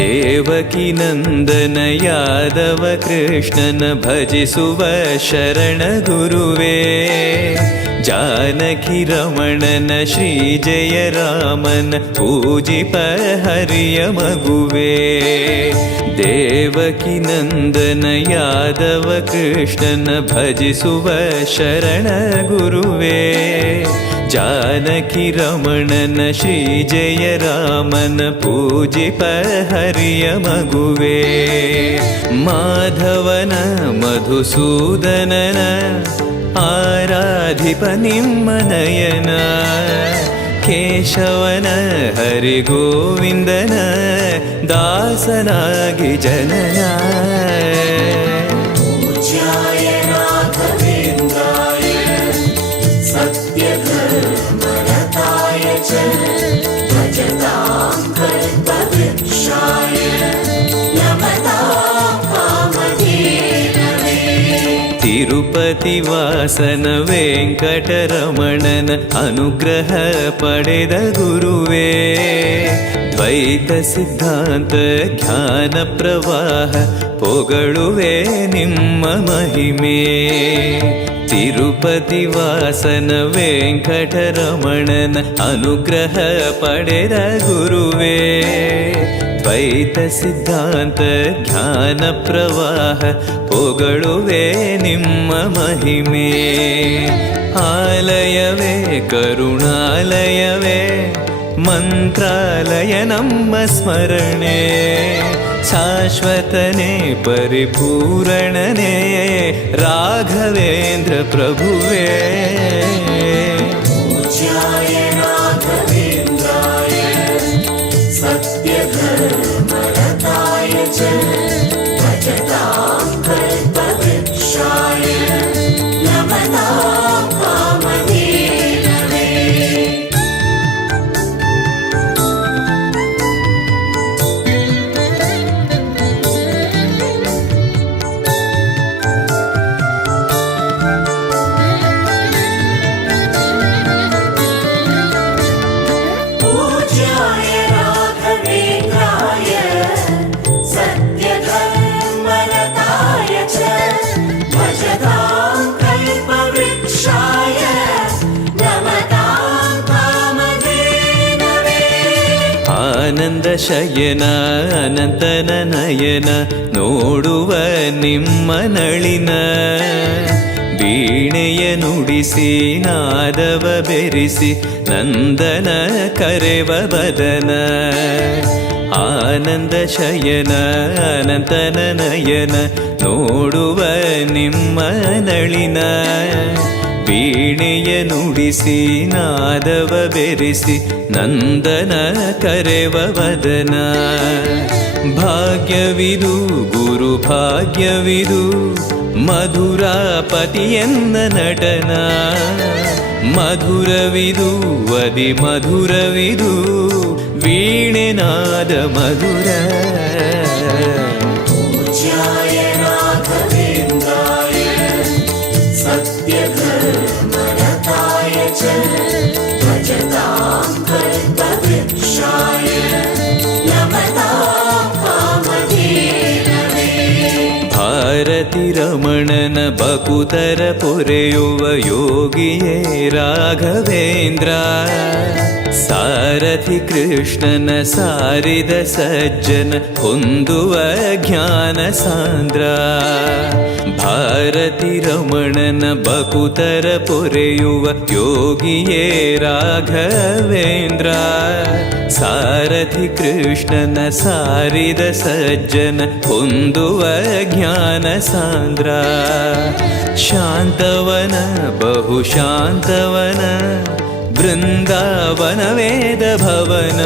ದೇವಕಿ ನಂದನ ಯಾದವ ಕೃಷ್ಣನ ಭಜಿಸುವ ಶರಣ ಗುರುವೇ. ಜಾನಕಿ ರಮಣನ ಶ್ರೀ ಜಯ ರಾಮನ ಪೂಜಿಪ ಹರಿಯ ಮಗುವೇ. ದೇವಕಿ ನಂದನ ಯಾದವ ಕೃಷ್ಣನ ಭಜಿಸುವ ಶರಣ ಗುರುವೇ. ಜಾನಕಿ ರಮಣನ ಶ್ರೀ ಜಯ ರಾಮನ ಪೂಜಿಪ ಹರಿಯ ಮಗುವೇ. ಮಾಧವನ ಮಧುಸೂದನನ ಆರಾಧಿಪ ನಿಮ್ಮ ನಯನ. ಕೇಶವನ ಹರಿಗೋವಿಂದನ ದಾಸನಾಗಿ ಜನನ. ಪೂಜ್ಯಾಯ ರಾಘವೇಂದ್ರಾಯ ಸತ್ಯಧರ್ಮರತಾಯ ಚ ಭಜತಾಂ ಕಲ್ಪವೃಕ್ಷಾಯ ನಮತಾಂ ಕಾಮಧೇನವೇ. ತಿರುಪತಿ ವಾಸನ ವೆಂಕಟರಮಣನ ಅನುಗ್ರಹ ಪಡೆದ ಗುರುವೇ. ದ್ವೈತ ಸಿದ್ಧಾಂತ ಜ್ಞಾನ ಪ್ರವಾಹ ಪೊಗಳುವೆ ನಿಮ್ಮ ಮಹಿಮೆ. ತಿರುಪತಿ ವಾಸನ ವೆಂಕಟರಮಣನ ಅನುಗ್ರಹ ಪಡೆದ ಗುರುವೇ. ದ್ವೈತ ಸಿದ್ಧಾಂತ ಜ್ಞಾನ ಪ್ರವಾಹ ಪೊಗಳುವೆ ನಿಮ್ಮ ಮಹಿಮೆ. ಆಲಯವೇ ಕರುಣಾಲಯವೇ ಮಂತ್ರಾಲಯ ನಮ್ಮ ಸ್ಮರಣೆ. ಶಾಶ್ವತನೇ ಪರಿಪೂರಣನೇ ರಾಘವೇಂದ್ರ ಪ್ರಭುವೇ. ಪೂಜ್ಯಾಯ ರಾಘವೇಂದ್ರಾಯ ಸತ್ಯಧರ್ಮರತಾಯ ಚ ಭಜತಾಂ ಕಲ್ಪವೃಕ್ಷಾಯ ನಮತಾಂ ಕಾಮಧೇನವೇ. ಪೂಜ್ಯಾಯ ರಾಘವೇಂದ್ರಾಯ ಸತ್ಯಧರ್ಮರತಾಯ ಚ ಭಜತಾಂ ಕಲ್ಪವೃಕ್ಷಾಯ ನಮತಾಂ ಕಾಮಧೇನವೇ. ಆನಂದ ಶಯನ ಅನಂತನ ನಯನ ನೋಡುವ ನಿಮ್ಮ ನಳಿನ. ವೀಣೆಯ ನುಡಿಸಿ ನಾದವ ಬೆರೆಸಿ ನಂದನ ಕರೆವ ಬದನ. ಆನಂದ ಶಯನ ಅನಂತನ ನಯನ ನೋಡುವ ನಿಮ್ಮ ನಳಿನ. ವೀಣೆಯ ನುಡಿಸಿ ನಾದವ ಬೆರೆಸಿ ನಂದನ ಕರೆವ ವದನ. ಭಾಗ್ಯವಿದು ಗುರು ಭಾಗ್ಯವಿದು ಮಧುರಾಪತಿಯನ್ನ ನಟನ. ಮಧುರವಿದು ಅದಿ ಮಧುರವಿದು ವೀಣೆನಾದ ಮಧುರ. ಪೂಜ್ಯಾಯ ರಾಘವೇಂದ್ರಾಯ ಸತ್ಯಧರ್ಮರತಾಯ ಚ ಭಜತಾಂ ಕಲ್ಪವೃಕ್ಷಾಯ ನಮತಾಂ ಕಾಮಧೇನವೇ. ಭಾರತಿ ರಮಣನ ಬಕುತರ ಪೊರೆಯುವ ಯೋಗಿಯೇ ರಾಘವೇಂದ್ರ. ಸಾರಥಿ ಕೃಷ್ಣನ ಸಾರಿದ ಸಜ್ಜನ ಹೊಂದುವ ಜ್ಞಾನ ಸಾಂದ್ರ. ಭಾರತಿ ರಮಣನ ಬಕುತರ ಪೊರೆಯುವ ಯೋಗಿಯೇ ರಾಘವೇಂದ್ರ. ಸಾರಥಿ ಕೃಷ್ಣನ ಸಾರಿದ ಸಜ್ಜನ ಹೊಂದುವ ಜ್ಞಾನ ಸಾಂದ್ರ. ಶಾಂತವನ ಬಹು ಶಾಂತವನ ಬೃಂದಾವನ ವೇದ ಭವನ.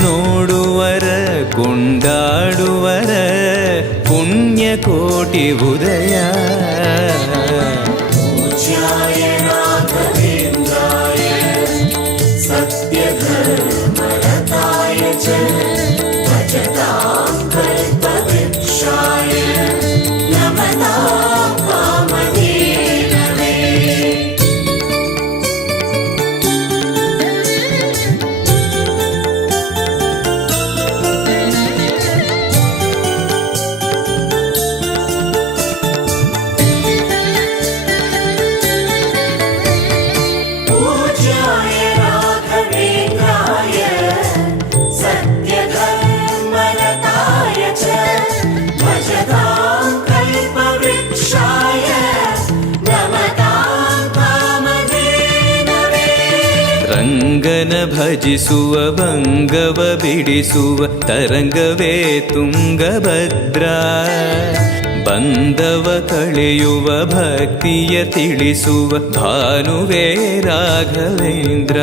ನೋಡುವರ ಕೊಂಡಾಡುವರ ಪುಣ್ಯಕೋಟಿ ಉದಯ. ಪೂಜ್ಯಾಯ ರಾಘವೇಂದ್ರಾಯ ಸತ್ಯಧರ್ಮರತಾಯ ಚ ಭಜತಾಂ ಕಲ್ಪವೃಕ್ಷಾಯ ನಮತಾಂ ಕಾಮಧೇನವೇ. ಭಜಿಸುವ ಭಂಗವ ಬಿಡಿಸುವ ತರಂಗವೇ ತುಂಗಭದ್ರಾ. ಬಂಧವ ಕಳೆಯುವ ಭಕ್ತಿಯ ತಿಳಿಸುವ ಭಾನುವೇ ರಾಘವೇಂದ್ರ.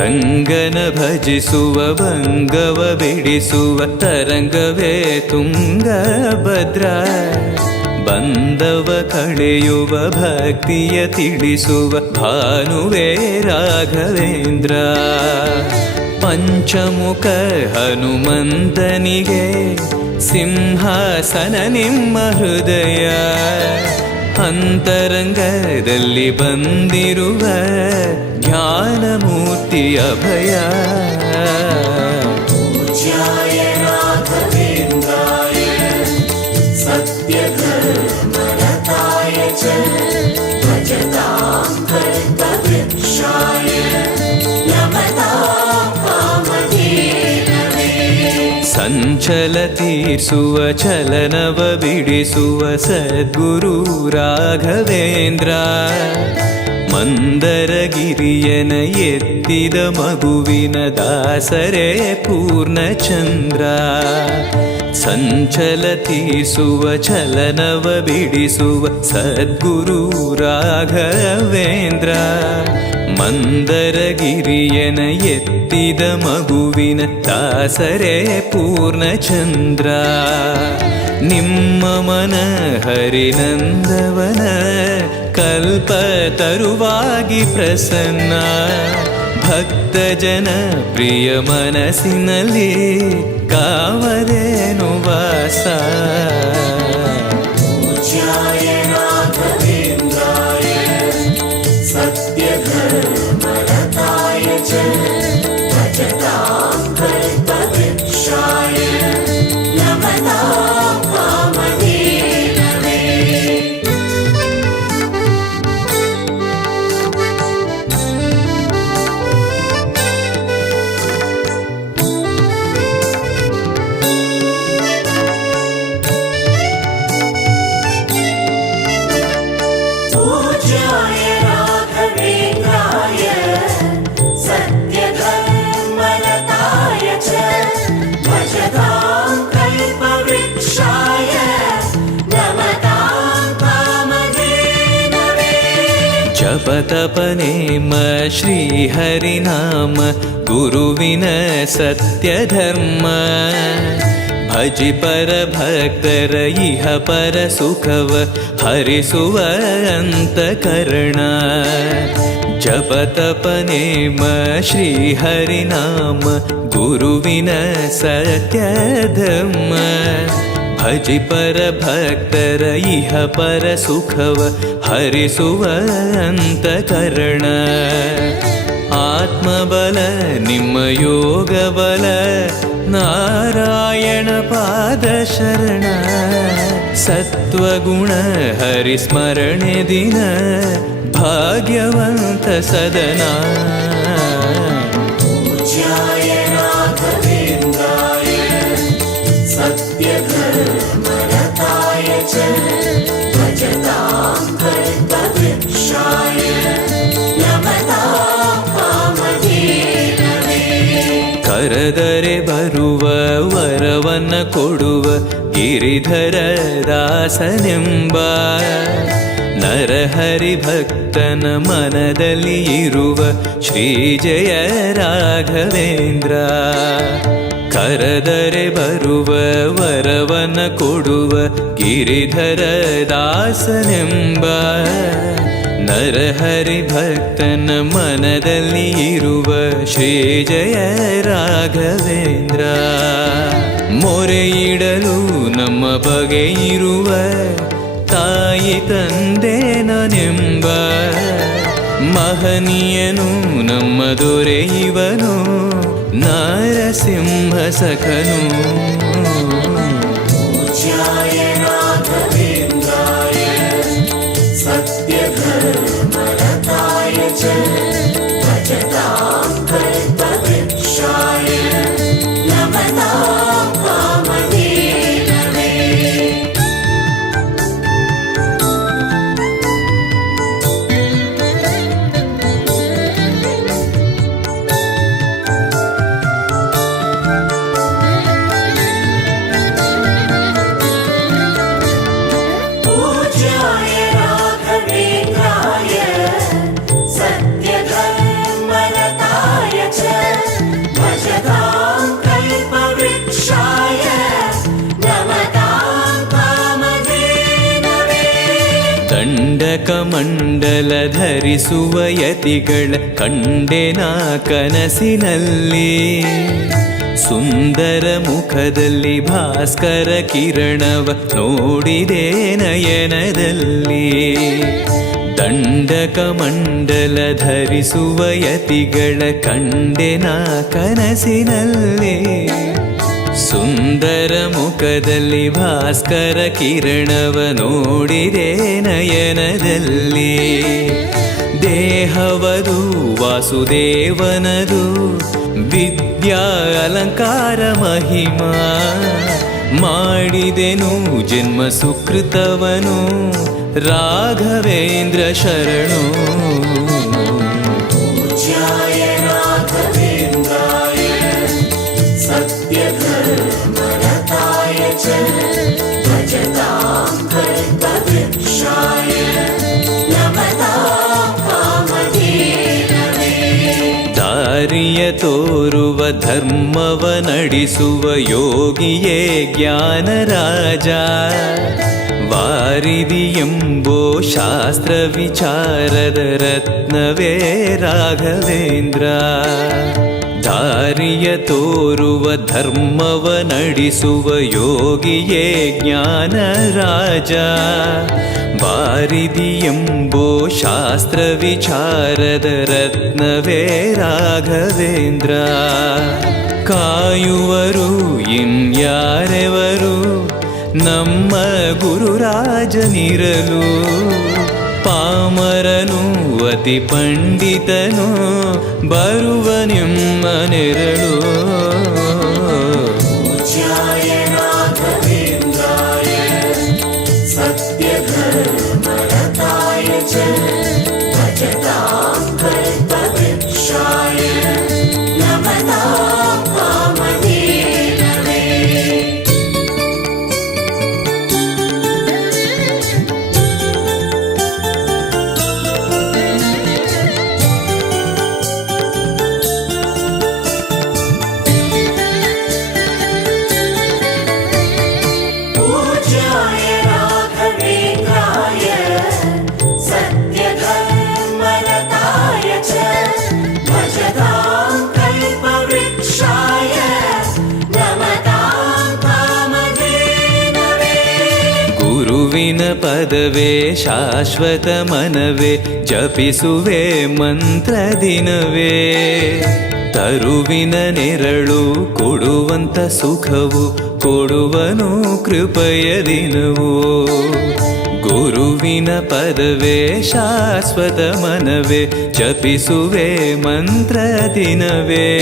ರಂಗನ ಭಜಿಸುವ ಭಂಗವ ಬಿಡಿಸುವ ತರಂಗವೇ ತುಂಗಭದ್ರಾ. ಬಂಧವ ಕಳೆಯುವ ಭಕ್ತಿಯ ತಿಳಿಸುವ ಭಾನುವೇ ರಾಘವೇಂದ್ರ. ಪಂಚಮುಖ ಹನುಮಂತನಿಗೆ ಸಿಂಹಾಸನ ನಿಮ್ಮ ಹೃದಯ. ಅಂತರಂಗದಲ್ಲಿ ಬಂದಿರುವ ಜ್ಞಾನಮೂರ್ತಿ ಅಭಯ. पूज्याय राघवेन्द्राय सत्यधर्मरताय च भजतां कल्पवृक्षाय नमतां कामधेनवे. ಸಂಚಲ ತೀರಿಸುವ ಚಲನವ ಬಿಡಿಸುವ ಸದ್ಗುರು ರಾಘವೇಂದ್ರ. ಮಂದರಗಿರಿಯನ ಎತ್ತಿದ ಮಗುವಿನ ದಾಸರೇ ಪೂರ್ಣಚಂದ್ರ. ಸಂಚಲ ತೀರಿಸುವ ಚಲನವ ಬಿಡಿಸುವ ಸದ್ಗುರು ರಾಘವೇಂದ್ರ. ಮಂದರಗಿರಿಯನ ಎತ್ತಿದ ಮಗುವಿನ ದಾಸರೇ ಪೂರ್ಣಚಂದ್ರ. ನಿಮ್ಮ ಮನ ಹರಿನಂದವನ ಕಲ್ಪ ತರುವಾಗಿ ಪ್ರಸನ್ನ. ಭಕ್ತ ಜನ ಪ್ರಿಯ ಮನಸ್ಸಿನಲ್ಲಿ ಕಾವಲೇನು ವಾಸ. पूज्याय राघवेन्द्राय सत्यधर्मरताय च भजतां कल्पवृक्षाय नमतां कामधेनवे. पूज्याय राघवेन्द्राय सत्यधर्मरताय च भजतां कल्पवृक्षाय नमतां कामधेनवे. ಜಪತಪನೇಮ ಶ್ರೀಹರಿನಾಮ ಗುರುವಿನ ಸತ್ಯಧರ್ಮ. ಭಜಿ ಪರ ಭಕ್ತರ ಇಹ ಪರ ಸುಖವ ಹರಿಸುವ ಅಂತಕರಣ. ಜಪತಪನೇಮ ಶ್ರೀಹರಿನಾಮ ಗುರುವಿನ ಸತ್ಯಧರ್ಮ. ಭಜಿ ಪರ ಭಕ್ತರ ಇಹ ಪರ ಸುಖವ ಹರಿಸುವ ಅಂತಕರಣ. ಆತ್ಮಬಲ ನಿಮ್ಮ ಯೋಗ ಬಲ ನಾರಾಯಣ ಪಾದ ಶರಣ. ಸತ್ವಗುಣ ಹರಿಸ್ಮರಣೆ ದಿನ ಭಾಗ್ಯವಂತ ಸದನ. पूज्याय राघवेन्द्राय सत्यधर्मरताय च भजतां कल्पवृक्षाय नमतां कामधेनवे. ಕರೆದರೆ ಬರುವ ವರವನ್ನ ಕೊಡುವ ಗಿರಿಧರ ದಾಸನೆಂಬ. ನರಹರಿ ಭಕ್ತನ ಮನದಲ್ಲಿ ಇರುವ ಶ್ರೀ ಜಯ ರಾಘವೇಂದ್ರ. ಕರೆದರೆ ಬರುವ ವರವನ ಕೊಡುವ ಗಿರಿಧರ ದಾಸನೆಂಬ. ನರಹರಿ ಭಕ್ತನ ಮನದಲ್ಲಿ ಇರುವ ಶ್ರೀ ಜಯ ರಾಘವೇಂದ್ರ. ಮೊರೆಯಿಡಲು ನಮ್ಮ ಬಗೆ ಇರುವ ತಾಯಿ ತಂದೆ ನಾನೆಂಬ. ಮಹನೀಯನು ನಮ್ಮ ದೊರೆ ಇವನು ನಾರಸಿಂಹ ಸಖನು. पूज्याय राघवेन्द्राय सत्यधर्मरताय च भजतां कल्पवृक्षाय नमतां कामधेनवे. ಕಮಂಡಲ ಧರಿಸುವ ಯತಿಗಳ ಕಂಡೆನ ಕನಸಿನಲ್ಲಿ. ಸುಂದರ ಮುಖದಲ್ಲಿ ಭಾಸ್ಕರ ಕಿರಣವ ನೋಡಿದೆ ನಯನದಲ್ಲಿ. ದಂಡಕ ಮಂಡಲ ಧರಿಸುವ ಯತಿಗಳ ಕಂಡೆನ ಕನಸಿನಲ್ಲಿ. ಸುಂದರ ಮುಖದಲ್ಲಿ ಭಾಸ್ಕರ ಕಿರಣವ ನೋಡಿದೆ ನಯನದಲ್ಲಿ. ದೇಹವದು ವಾಸುದೇವನದು ವಿದ್ಯಾ ಅಲಂಕಾರ ಮಹಿಮಾ. ಮಾಡಿದೆನು ಜನ್ಮ ಸುಕೃತವನು ರಾಘವೇಂದ್ರ ಶರಣು. पूज्याय राघवेन्द्राय सत्यधर्मरताय च भजतां कल्पवृक्षाय नमतां कामधेनवे. ದಾರಿಯ ತೋರುವ ಧರ್ಮವ ನಡೆಸುವ ಯೋಗಿಯೇ ಜ್ಞಾನರಾಜ. ವಾರಿದಿ ಎಂಬೋ ಶಾಸ್ತ್ರ ವಿಚಾರದ ರತ್ನವೇ ರಾಘವೇಂದ್ರ. ದಾರಿಯ ತೋರುವ ಧರ್ಮವ ನಡೆಸುವ ಯೋಗಿಯೇ ಜ್ಞಾನರಾಜ. ವಾರಿದಿ ಎಂಬೋ ಶಾಸ್ತ್ರ ವಿಚಾರದ ರತ್ನವೇ ರಾಘವೇಂದ್ರ. ಕಾಯುವರು ಇನ್ಯಾರೆವರು ನಮ್ಮ ಗುರುರಾಜನಿರಲು. ಪಾಮರನು ಅತಿ ಪಂಡಿತನು ಬರುವ ನಿಮ್ಮ ನೆರಳು. पूज्याय राघवेन्द्राय सत्यधर्मरताय च भजतां कल्पवृक्षाय नमतां कामधेनवे. पूज्याय राघवेन्द्राय सत्यधर्मरताय च भजतां कल्पवृक्षाय नमतां कामधेनवे. ಗುರುವಿನ ಪದವೇ ಶಾಶ್ವತ ಮನವೇ ಜಪಿಸುವೆ ಮಂತ್ರ ದಿನವೇ. ತರುವಿನ ನೆರಳು ಕೊಡುವಂತ ಸುಖವು ಕೊಡುವನು ಕೃಪೆಯ ದಿನವೂ. ಗುರುವಿನ ಪದವೇ ಶಾಶ್ವತ ಮನವೇ ಜಪಿಸುವೆ ಮಂತ್ರ ದಿನವೇ.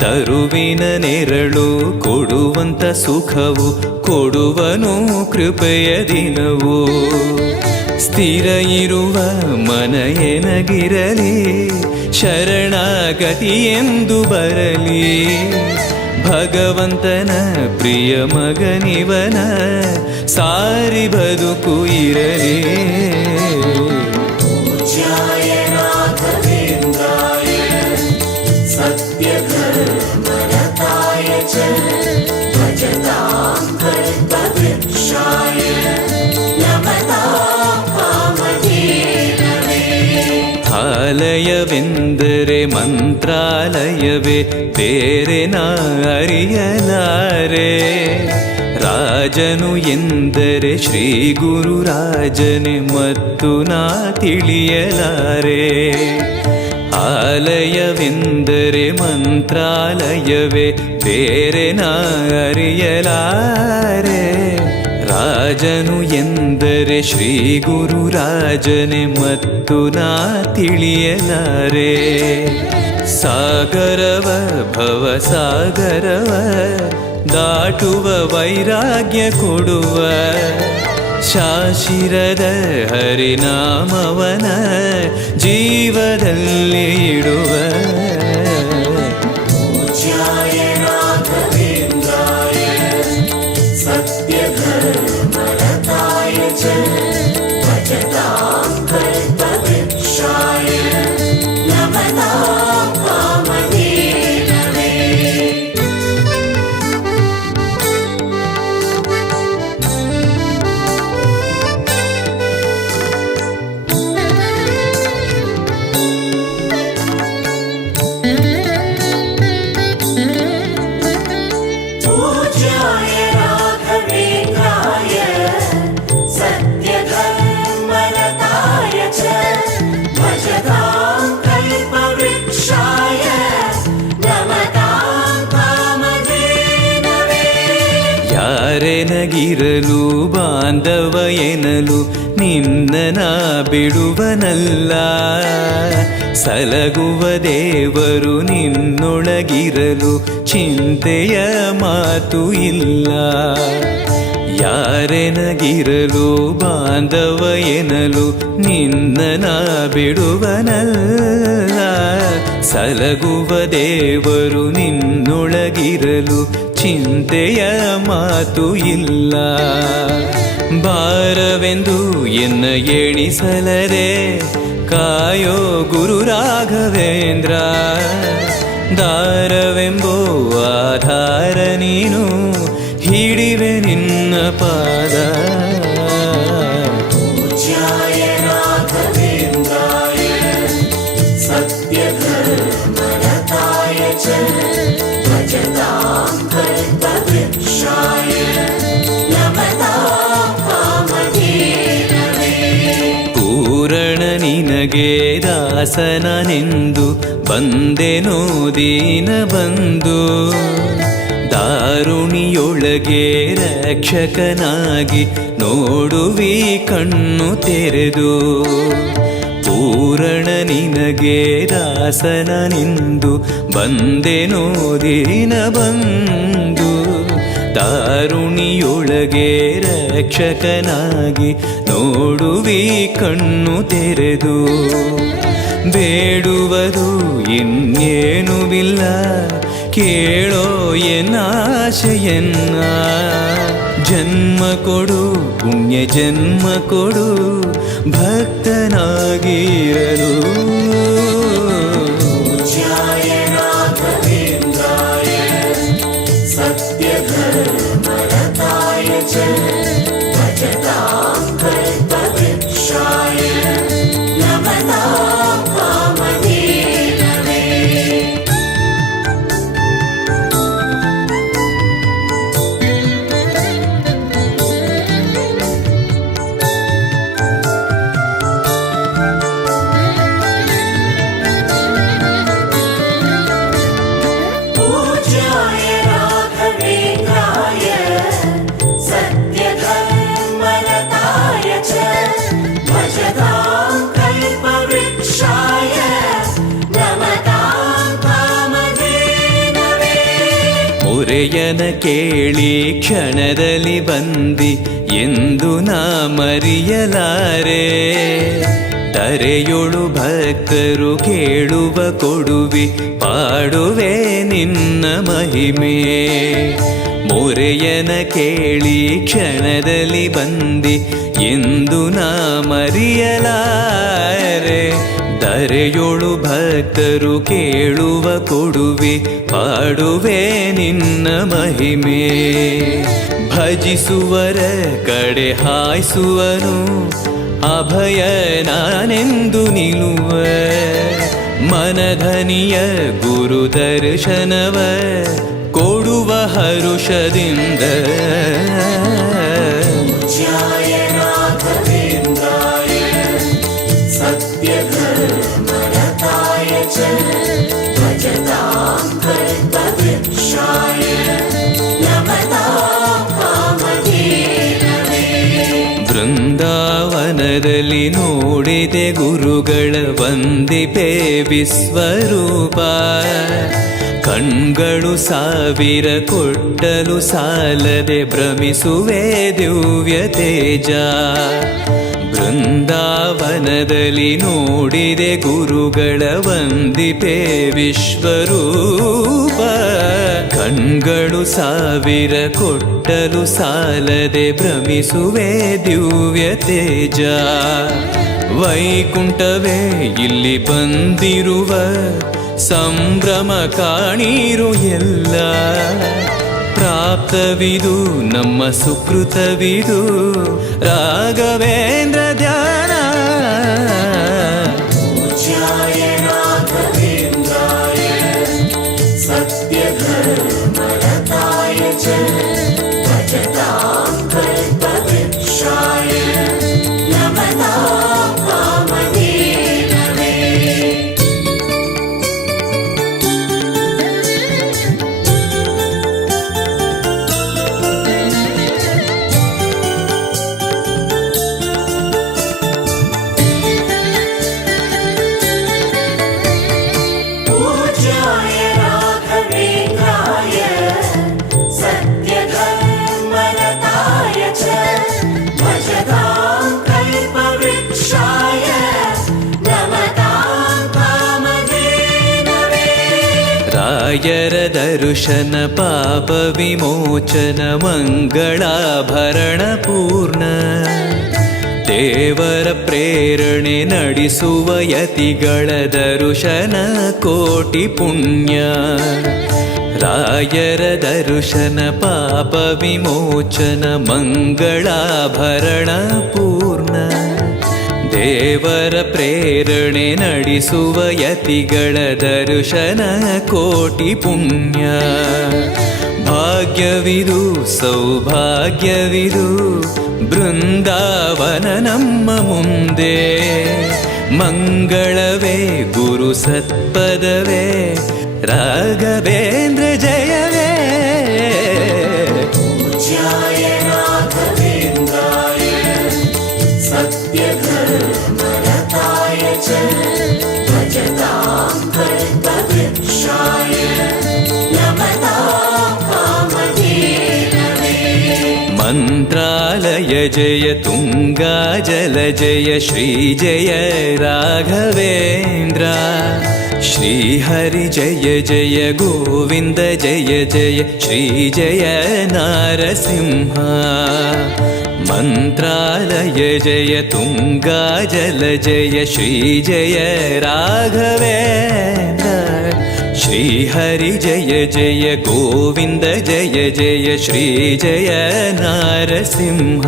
ತರುವಿನ ನೆರಳು ಕೊಡುವಂತ ಸುಖವು ಕೊಡುವನು ಕೃಪೆಯ ದಿನವೂ. ಸ್ಥಿರ ಇರುವ ಮನ ಎನಗಿರಲಿ ಶರಣಾಗತಿ ಎಂದು ಬರಲಿ. ಭಗವಂತನ ಪ್ರಿಯ ಮಗನಿವನ ಸಾರಿ ಬದುಕು ಇರಲಿ. पूज्याय राघवेन्द्राय सत्यधर्मरताय च भजतां कल्पवृक्षाय नमतां कामधेनवे. ಆಲಯವೆಂದರೆ ಮಂತ್ರಾಲಯವೇ ಬೇರೆ ನಾ ಅರಿಯಲಾರೆ. ರಾಜನು ಎಂದರೆ ಶ್ರೀ ಗುರುರಾಜನೇ ಮತ್ತು ನಾ ತಿಳಿಯಲಾರೆ. ಆಲಯವೆಂದರೆ ಮಂತ್ರಾಲಯವೇ ಬೇರೆ ನಾ ಅರಿಯಲಾರೆ. ರಾಜನು ಎಂದರೆ ಶ್ರೀ ಗುರುರಾಜನೇ ಮತ್ತು ನಾ ತಿಳಿಯಲಾರೆ. ಸಾಗರವ ಭವ ಸಾಗರವ ದಾಟುವ ವೈರಾಗ್ಯ ಕೊಡುವ ಶಾಶಿರದ ಹರಿನಾಮವನ ಜೀವದಲ್ಲಿ ಇಡುವ. पूज्याय राघवेन्द्राय सत्यधर्मरताय च भजतां कल्पवृक्षाय नमतां कामधेनवे. ಯಾರೆನಗಿರಲು ಬಾಂಧವ ಎನಲು ನಿನ್ನ ಬಿಡುವನಲ್ಲ. ಸಲಗುವ ದೇವರು ನಿನ್ನೊಳಗಿರಲು ಚಿಂತೆಯ ಮಾತು ಇಲ್ಲ. ಯಾರೆನಗಿರಲು ಬಾಂಧವ ಎನಲು ನಿನ್ನ ಬಿಡುವನಲ್ಲ. ಸಲಗುವ ದೇವರು ನಿನ್ನೊಳಗಿರಲು ಚಿಂತೆಯ ಮಾತು ಇಲ್ಲ. ಭಾರವೆಂದು ಎನ್ನ ಎಣಿಸಲರೆ ಕಾಯೋ ಗುರು ರಾಘವೇಂದ್ರ. ದಾರವೆಂಬೋ ಆಧಾರ ನೀನು ಹಿಡಿವೆ ನಿನ್ನ ಪಾದ. पूज्याय राघवेन्द्राय सत्यधर्मरताय च भजतां कल्पवृक्षाय नमतां कामधेनवे. ಪೂರಣ ನಿನಗೆ ದಾಸನನೆಂದು ಬಂದೆನೋ ದೀನ ಬಂದು. ದಾರುಣಿಯೊಳಗೆ ರಕ್ಷಕನಾಗಿ ನೋಡುವಿ ಕಣ್ಣು ತೆರೆದು. ಪೂರಣ ನಿನಗೆ ದಾಸನನೆಂದು ಬಂದೆನೋ ದೀನ ಬಂದು. ದಾರುಣಿಯೊಳಗೆ ರಕ್ಷಕನಾಗಿ ನೋಡುವಿ ಕಣ್ಣು ತೆರೆದು. ಬೇಡುವುದು ಇನ್ನೇನುವಿಲ್ಲ ಕೇಳೋ ಎನ್ನಾಶೆಯನ್ನ. ಜನ್ಮ ಕೊಡು ಪುಣ್ಯ ಜನ್ಮ ಕೊಡು ಭಕ್ತನಾಗಿರಲು. पूज्याय राघवेन्द्राय सत्यधर्मरताय च भजतां कल्पवृक्षाय नमतां कामधेनवे. पूज्याय राघवेन्द्राय सत्यधर्मरताय च भजतां कल्पवृक्षाय नमतां कामधेनवे. ಮೊರೆಯನ ಕೇಳಿ ಕ್ಷಣದಲ್ಲಿ ಬಂದಿ ಎಂದು ನಾ ಮರೆಯಲಾರೆ. ತರೆಯೊಳು ಭಕ್ತರು ಕೇಳುವ ಕೊಡುವಿ ಪಾಡುವೆ ನಿನ್ನ ಮಹಿಮೆ. ಮೊರೆಯನ ಕೇಳಿ ಕ್ಷಣದಲ್ಲಿ ಬಂದಿ ಎಂದು ನಾ ಮರೆಯಲಾರೆ. ಧರೆಯೊಳು ಭಕ್ತರು ಕೇಳುವ ಕೊಡುವೆ ಪಾಡುವೆ ನಿನ್ನ ಮಹಿಮೆ. ಭಜಿಸುವರ ಕಡೆ ಹಾಯಿಸುವನು ಅಭಯ ನಾನೆಂದು ನಿಲ್ಲುವ. ಮನಧನಿಯ ಗುರು ದರ್ಶನವ ಕೊಡುವ ಹರುಷದಿಂದ. पूज्याय राघवेन्द्राय सत्यधर्मरताय च भजतां कल्पवृक्षाय नमतां कामधेनवे. ಬೃಂದಾವನದಲ್ಲಿ ನೋಡಿದೆ ಗುರುಗಳ ವಂದಿಪೆ ವಿಶ್ವರೂಪ. ಕಣ್ಗಳು ಸಾವಿರ ಕೊಟ್ಟಲು ಸಾಲದೆ ಭ್ರಮಿಸುವೆ ದಿವ್ಯ ತೇಜ. ಬೃಂದಾವನದಲ್ಲಿ ನೋಡಿದೆ ಗುರುಗಳ ವಂದಿಪೆ ವಿಶ್ವರೂಪ. ಕಣ್ಗಳು ಸಾವಿರ ಕೊಟ್ಟಲು ಸಾಲದೆ ಭ್ರಮಿಸುವೆ ದಿವ್ಯ ತೇಜ. ವೈಕುಂಠವೇ ಇಲ್ಲಿ ಬಂದಿರುವ ಸಂಭ್ರಮ ಕಾಣಿರು ಎಲ್ಲ. ಪ್ರಾಪ್ತವಿದು ನಮ್ಮ ಸುಕೃತವಿದು ರಾಘವೇಂದ್ರ ಧ್ಯಾನ. पूज्याय राघवेन्द्राय सत्यधर्मरताय च भजतां कल्पवृक्षाय नमतां कामधेनवे. ರಾಯರ ದರ್ಶನ ಪಾಪ ವಿಮೋಚನ ಮಂಗಳಾಭರಣ ಪೂರ್ಣ ದೇವರ ಪ್ರೇರಣೆ ನಡೆಸುವ ಯತಿಗಳ ದರ್ಶನ ಕೋಟಿ ಪುಣ್ಯ ರಾಯರ ದರ್ಶನ ಪಾಪ ವಿಮೋಚನ ಮಂಗಳಾಭರಣ ಪೂರ್ಣ ದೇವರ ಪ್ರೇರಣೆ ನಡೆಸುವ ಯತಿಗಳ ದರ್ಶನ ಕೋಟಿ ಪುಣ್ಯ ಭಾಗ್ಯವಿದು ಸೌಭಾಗ್ಯವಿದು ಬೃಂದಾವನ ನಮ್ಮ ಮುಂದೆ ಮಂಗಳವೇ ಗುರು ಸತ್ಪದವೇ ರಾಘವೇಂದ್ರ ಜಯವೇ पूज्याय राघवेन्द्राय सत्यधर्मरताय च भजतां कल्पवृक्षाय नमतां कामधेनवे ಮಂತ್ರಾಲಯ ಜಯ ತುಂಗಾ ಜಲ ಜಯ ಶ್ರೀ ಜಯ ರಾಘವೇಂದ್ರ ಶ್ರೀಹರಿ ಜಯ ಜಯ ಗೋವಿಂದ ಜಯ ಜಯ ಶ್ರೀ ಜಯ ನಾರಸಿಂಹ ಮಂತ್ರಾಲಯ ಜಯ ತುಂಗಾ ಜಲ ಜಯ ಶ್ರೀ ಜಯ ರಾಘವೇಂದ್ರ ಶ್ರೀಹರಿ ಜಯ ಜಯ ಗೋವಿಂದ ಜಯ ಜಯ ಶ್ರೀ ಜಯ ನಾರಸಿಂಹ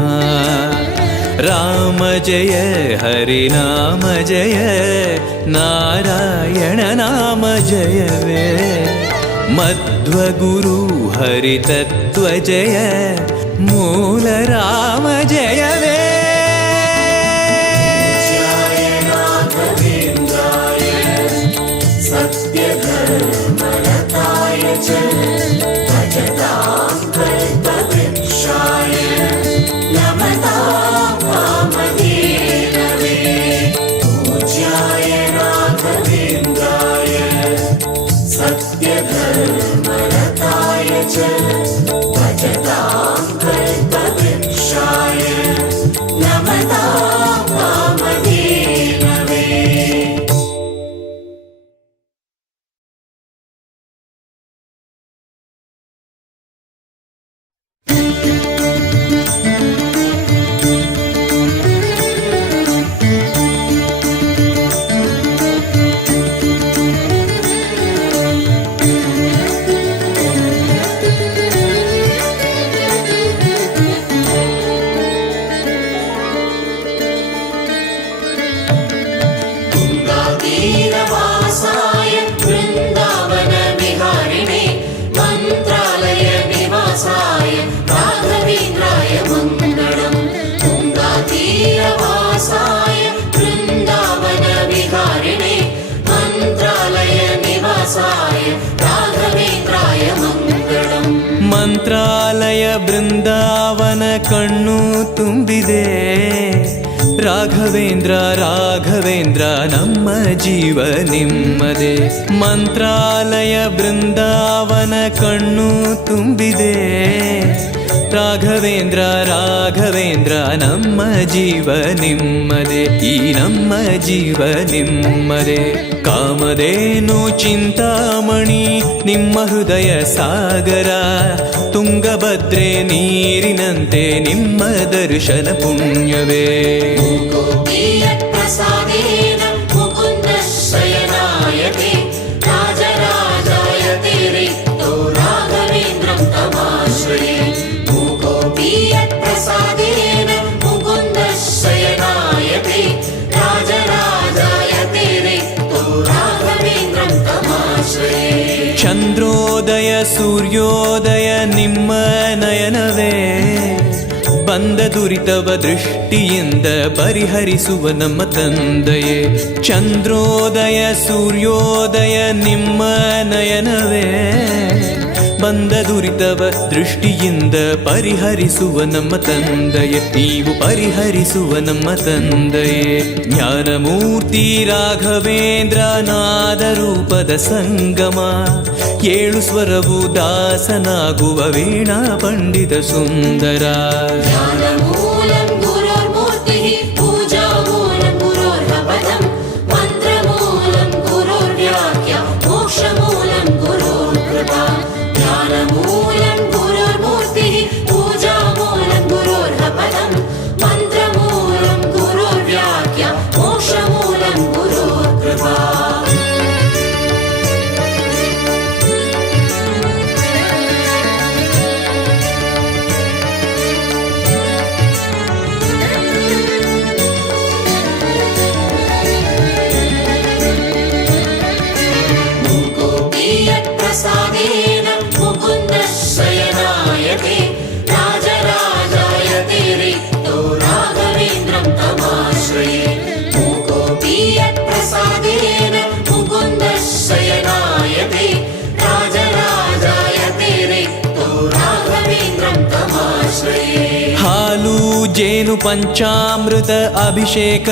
ರಾಮ ಜಯ ಹರಿ ನಾಮ ಜಯ ನಾರಾಯಣ ನಾಮ ಜಯವೇ ಮಧ್ವಗುರು ಹರಿ ತತ್ವ ಜಯ ಮೂಲ ರಾಮ ಜಯವೇ पूज्याय राघवेन्द्राय सत्यधर्मरताय च भजतां कल्पवृक्षाय नमतां कामधेनवे पूज्याय राघवेन्द्राय सत्यधर्मरताय च भजतां कल्पवृक्षाय नमतां कामधेनवे तुङ्गातीरवासाय वृन्दावनविहारिणे मन्त्रालय निवासाय राघवेन्द्राय मङ्गलम् तुङ्गातीरवासाय वृन्दावनविहारिणे मन्त्रालय निवासाय राघवेन्द्राय मङ्गलम् ಮಂತ್ರಾಲಯ ಬೃಂದಾವನ ಕಣ್ಣು ತುಂಬಿದೆ ರಾಘವೇಂದ್ರ ರಾಘವೇಂದ್ರ ನಮ್ಮ ಜೀವ ನಿಮ್ಮದೆ ಮಂತ್ರಾಲಯ ಬೃಂದಾವನ ಕಣ್ಣು ತುಂಬಿದೆ ರಾಘವೇಂದ್ರ ರಾಘವೇಂದ್ರ ನಮ್ಮ ಜೀವ ನಿಮ್ಮದೆ ಈ ನಮ್ಮ ಜೀವ ನಿಮ್ಮದೆ ಕಾಮಧೇನು ಚಿಂತಾಮಣಿ ನಿಮ್ಮ ಹೃದಯ ಸಾಗರ ತುಂಗಭದ್ರೆ ನೀರಿನಂತೆ ನಿಮ್ಮ ದರ್ಶನ ಪುಣ್ಯವೇ गोपीयप्रसादेन मुकुन्दशयनायते राजराजायते रिक्तो राघवेन्द्रं तमाश्रये गोपीयप्रसादेन मुकुन्दशयनायते राजराजायते रिक्तो राघवेन्द्रं तमाश्रये ಚಂದ್ರೋದಯ ಸೂರ್ಯೋದಯ ನಿಮ್ಮ ನಯನವೇ ಬಂದ ದುರಿತವ ದೃಷ್ಟಿಯಿಂದ ಪರಿಹರಿಸುವ ನಮ್ಮ ತಂದೆಯೇ ಚಂದ್ರೋದಯ ಸೂರ್ಯೋದಯ ನಿಮ್ಮ ನಯನವೇ ಬಂದ ದುರಿತವ ದೃಷ್ಟಿಯಿಂದ ಪರಿಹರಿಸುವ ನಮ್ಮ ತಂದೆಯೇ ನೀವು ಪರಿಹರಿಸುವ ನಮ್ಮ ತಂದೆಯೇ ಜ್ಞಾನಮೂರ್ತಿ ರಾಘವೇಂದ್ರ ನಾದ ರೂಪದ ಸಂಗಮ ಏಳು ಸ್ವರವು ದಾಸನಾಗುವ ವೀಣಾ ಪಂಡಿತ ಸುಂದರ ज्ञानमूलं गुरोर्मूर्तिः पूजामूलं गुरोर्पदं मन्त्रमूलं गुरोर्व्याख्या मोक्षमूलं गुरोर्ब्रह्म ಜೇನು ಪಂಚಾಮೃತ ಅಭಿಷೇಕ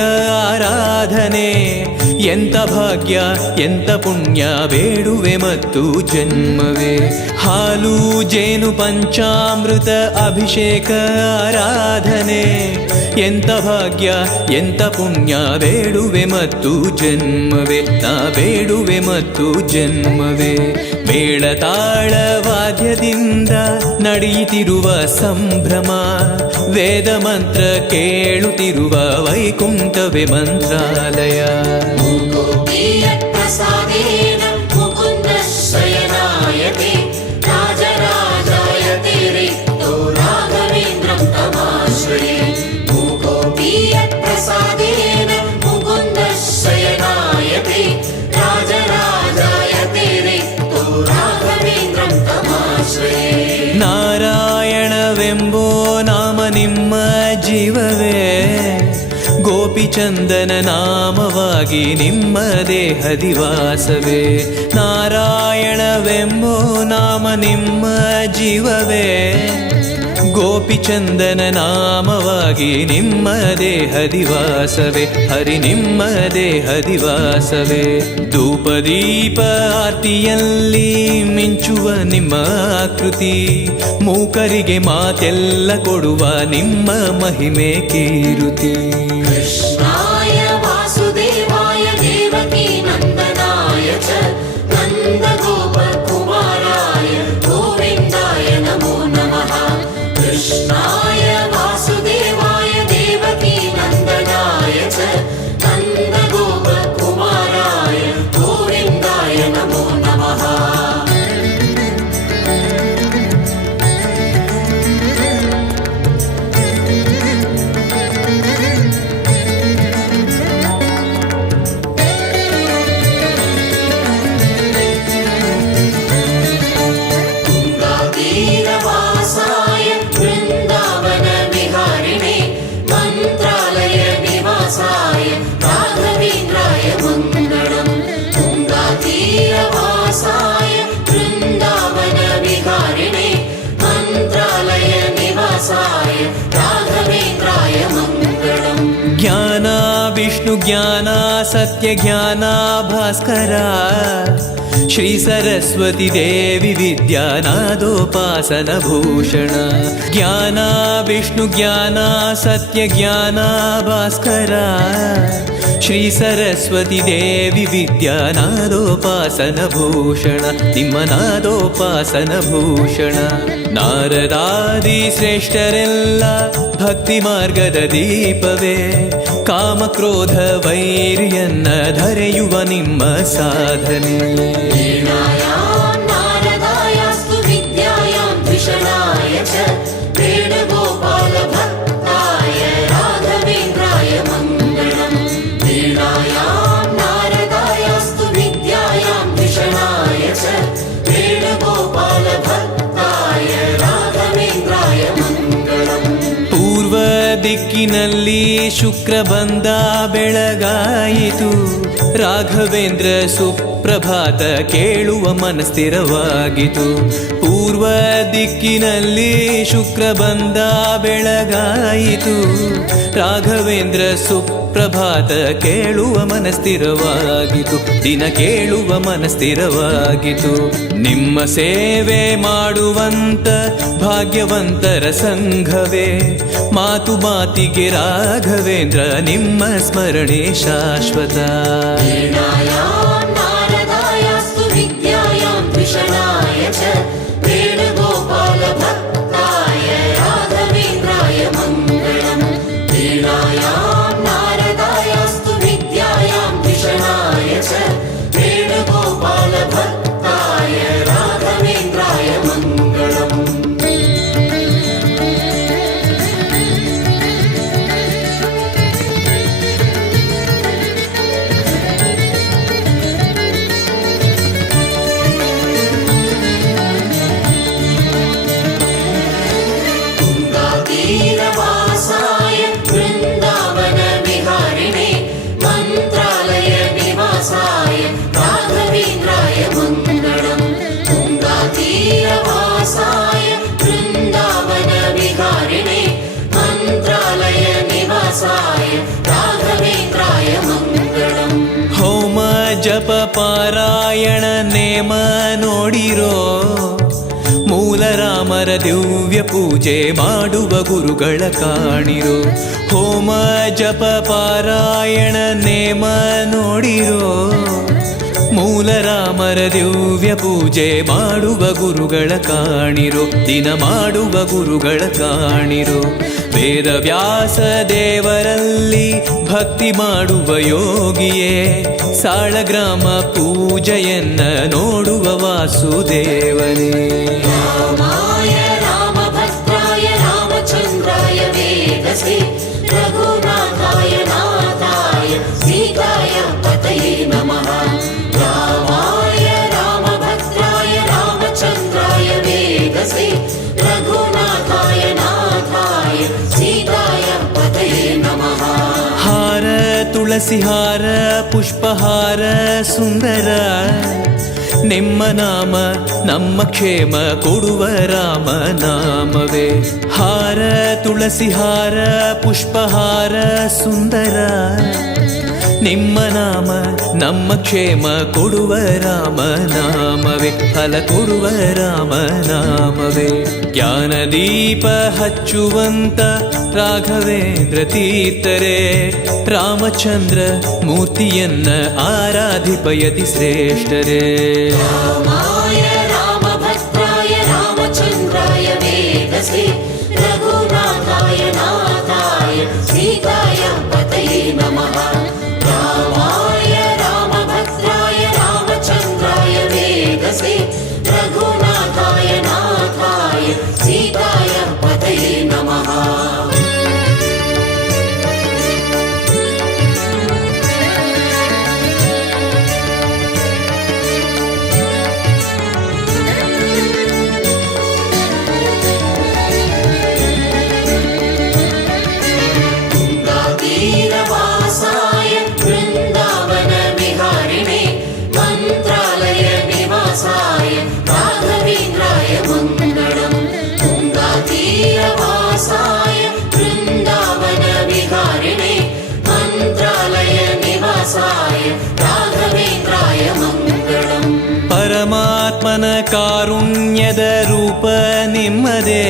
ಆರಾಧನೆ ಎಂತ ಭಾಗ್ಯ ಎಂತ ಪುಣ್ಯ ಬೇಡುವೆ ಮತ್ತು ಜನ್ಮವೇ. ಹಾಲು ಜೇನು ಪಂಚಾಮೃತ ಅಭಿಷೇಕ ಆರಾಧನೆ ಎಂತ ಭಾಗ್ಯ ಎಂತ ಪುಣ್ಯ ಬೇಡುವೆ ಮತ್ತು ಜನ್ಮವೇ. ನಾ ಬೇಡುವೆ ಮತ್ತು ಜನ್ಮವೇ. ಮೇಳತಾಳ ವಾದ್ಯದಿಂದ ನಡೆಯುತ್ತಿರುವ ಸಂಭ್ರಮ, ವೇದ ಮಂತ್ರ ಕೇಳುತ್ತಿರುವ ವೈಕುಂಠವೇ ಮಂತ್ರಾಲಯ. प्रसादेन मुकुन्द शयनायते राजराजायते रिक्तो राघवेन्द्रं तमाश्रये. मूकोऽपि यत्प्रसादेन मुकुन्द शयनायते राजराजायते रिक्तो राघवेन्द्रं तमाश्रये. ನಾರಾಯಣವೆಂಬೋ ನಾಮ ನಿಮ್ಮ ಜೀವವೇ, ಗೋಪಿಚಂದನ ನಾಮವಾಗಿ ನಿಮ್ಮ ದೇಹದಿವಾಸವೇ. ನಾರಾಯಣವೆಂಬೋ ನಾಮ ನಿಮ್ಮ ಜೀವವೇ, ಗೋಪಿಚಂದನ ನಾಮವಾಗಿ ನಿಮ್ಮ ದೇಹದಿವಾಸವೇ. ಹರಿ ನಿಮ್ಮ ದೇಹದಿವಾಸವೇ. ಧೂಪದೀಪ ಆರ್ತಿಯಲ್ಲಿ ಮಿಂಚುವ ನಿಮ್ಮ ಆಕೃತಿ, ಮೂಕರಿಗೆ ಮಾತೆಲ್ಲ ಕೊಡುವ ನಿಮ್ಮ ಮಹಿಮೆ ಕೀರುತಿ. कृष्णाय वासुदेवाय देवकी नन्दनाय च नन्दगोपकुमाराय गोविन्दाय नमो नमः. कृष्णाय वासुदेवाय देवकी नन्दनाय च नन्दगोपकुमाराय गोविन्दाय नमो नमः. तीरवासाय वृन्दावन विहारिणे मन्त्रालय निवासाय राघवेन्द्राय मङ्गलम्. तुङ्गातीरवासाय वृन्दावन विहारिणे मन्त्रालय निवासाय राघवेन्द्राय मङ्गलम्. ಜ್ಞಾನ ವಿಷ್ಣು ಜ್ಞಾನ ಸತ್ಯ ಜ್ಞಾನ ಭಾಸ್ಕರ, ಶ್ರೀ ಸರಸ್ವತಿ ದೇವಿ ವಿದ್ಯಾನಾದೋಪಾಸನ ಭೂಷಣ. ಜ್ಞಾನ ವಿಷ್ಣು ಜ್ಞಾನ ಸತ್ಯ ಜ್ಞಾನ ಭಾಸ್ಕರ, ಶ್ರೀ ಸರಸ್ವತಿ ದೇವಿ ವಿದ್ಯಾನಾದೋಪಾಸನ ಭೂಷಣ. ನಿಮ್ಮ ನಾದೋಪಾಸನ ಭೂಷಣ. ನಾರದಾದಿ ಶ್ರೇಷ್ಠರೆಲ್ಲ ಭಕ್ತಿ ಮಾರ್ಗದ ದೀಪವೇ, ಕಾಮಕ್ರೋಧ ವೈರಿಯನ್ನ ಧರೆಯುವ ನಿಮ್ಮ ಸಾಧನೆ. वीणायां नारदायास्तु विद्यायां द्विषणाय च वेणुगोपालभक्ताय राघवेन्द्राय मङ्गलम्. वीणायां नारदायास्तु विद्यायां द्विषणाय च वेणुगोपालभक्ताय राघवेन्द्राय मङ्गलम्. ಪೂರ್ವ ದಿಕ್ಕಿನಲ್ಲಿ ಶುಕ್ರ ಬಂದ ಬೆಳಗಾಯಿತು, ರಾಘವೇಂದ್ರ ಸುಪ್ರಭಾತ ಕೇಳುವ ಮನಸ್ಥಿರವಾಗಿತು. ಪೂರ್ವ ದಿಕ್ಕಿನಲ್ಲಿ ಶುಕ್ರ ಬಂದ ಬೆಳಗಾಯಿತು, ರಾಘವೇಂದ್ರ ಸುಪ್ರಭಾತ ಕೇಳುವ ಮನಸ್ಥಿರವಾಗಿತು. ದಿನ ಕೇಳುವ ಮನಸ್ಥಿರವಾಗಿತು. ನಿಮ್ಮ ಸೇವೆ ಮಾಡುವಂತ ಭಾಗ್ಯವಂತರ ಸಂಘವೇ, ಮಾತು ಮಾತಿಗೆ ರಾಘವೇಂದ್ರ ನಿಮ್ಮ ಸ್ಮರಣೆ ಶಾಶ್ವತ. वीणायां नारदायास्तु विद्यायां द्विषणाय च वेणुगोपालभक्ताय राघवेन्द्राय मङ्गलम्. वीणायां नारदायास्तु विद्यायां द्विषणाय च वेणुगोपालभक्ताय राघवेन्द्राय मङ्गलम्. ಜಪ ಪಾರಾಯಣ ನೇಮ ನೋಡಿರೋ, ಮೂಲ ರಾಮರ ದಿವ್ಯ ಪೂಜೆ ಮಾಡುವ ಗುರುಗಳ ಕಾಣಿರೋ. ಹೋಮ ಜಪ ಪಾರಾಯಣ ನೇಮ ನೋಡಿರೋ, ಮೂಲ ರಾಮರ ದಿವ್ಯ ಪೂಜೆ ಮಾಡುವ ಗುರುಗಳ ಕಾಣಿರೋ, ದಿನ ಮಾಡುವ ಗುರುಗಳ ಕಾಣಿರೋ. ವೇದ ವ್ಯಾಸ ದೇವರಲ್ಲಿ ಭಕ್ತಿ ಮಾಡುವ ಯೋಗಿಯೇ, ಸಾಳಗ್ರಾಮ ಪೂಜೆಯನ್ನ ನೋಡುವ ವಾಸುದೇವನೇ. ರಾಮಾಯ ರಾಮಭದ್ರಾಯ ರಾಮಚಂದ್ರಾಯ ವೇದಸೇ, ರಘುನಾಥಾಯ ನಾಥಾಯ ಸೀತಾಯ ಪತಯೇ ನಮಃ. ರಾಮಾಯ ರಾಮಭದ್ರಾಯ ರಾಮಚಂದ್ರಾಯ ವೇದಸೇ, ರಘುನಾಥಾಯ ನಾಥಾಯ ಸೀತಾಯ ಪತಯೇ ನಮಃ. ಹಾರ ತುಳಸಿ ಹಾರ ಪುಷ್ಪಹಾರ ಸುಂದರ, ನಿಮ್ಮ ನಾಮ ನಮ್ಮ ಕ್ಷೇಮ ಕೊಡುವ ರಾಮ ನಾಮವೇ. ಹಾರ ತುಳಸಿ ಹಾರ ಪುಷ್ಪಹಾರ ಸುಂದರ, ನಿಮ್ಮ ನಾಮ ನಮ್ಮ ಕ್ಷೇಮ ಕೊಡುವ ರಾಮ ನಾಮವೇ. ಫಲ ಕೊಡುವ ರಾಮ ನಾಮವೇ. ಜ್ಞಾನದೀಪ ಹಚ್ಚುವಂತ ರಾಘವೇಂದ್ರ ತೀರ್ಥರೇ, ರಾಮಚಂದ್ರ ಮೂರ್ತಿಯನ್ನ ಆರಾಧಿಪಯತಿ ಶ್ರೇಷ್ಠರೇ. ರಾಮಾಯ ರಾಮಭದ್ರಾಯ ರಾಮಚಂದ್ರಾಯ ವೇದಸೇ, ರಘುನಾಥಾಯ ನಾಥಾಯ ಸೀತಾಯ ಪತಯೇ ನಮಃ. ರಾಮಾಯ ರಾಮಭದ್ರಾಯ ರಾಮಚಂದ್ರಾಯ ವೇದಸೇ, ರಘುನಾಥಾಯ ನಾಥಾಯ ಸೀತಾಯ ಪತಯೇ ನಮಃ. ತೀರವಾಸಾಯ ವೃಂದಾವನ ವಿಹಾರಿಣೆ, ಮಂತ್ರಾಲಯ ನಿವಾಸಾಯ ರಾಘವೇಂದ್ರಾಯ ಮಂಗಳಂ. ತುಂಗಾತೀರವಾಸಾಯ ವೃಂದಾವನ ವಿಹಾರಿಣೆ, ಮಂತ್ರಾಲಯ ನಿವಾಸಾಯ ರಾಘವೇಂದ್ರಾಯ ಮಂಗಳಂ. ಪರಮಾತ್ಮನ ಕಾರುಣ್ಯದ ರೂಪ ನಿಮ್ಮದೇ,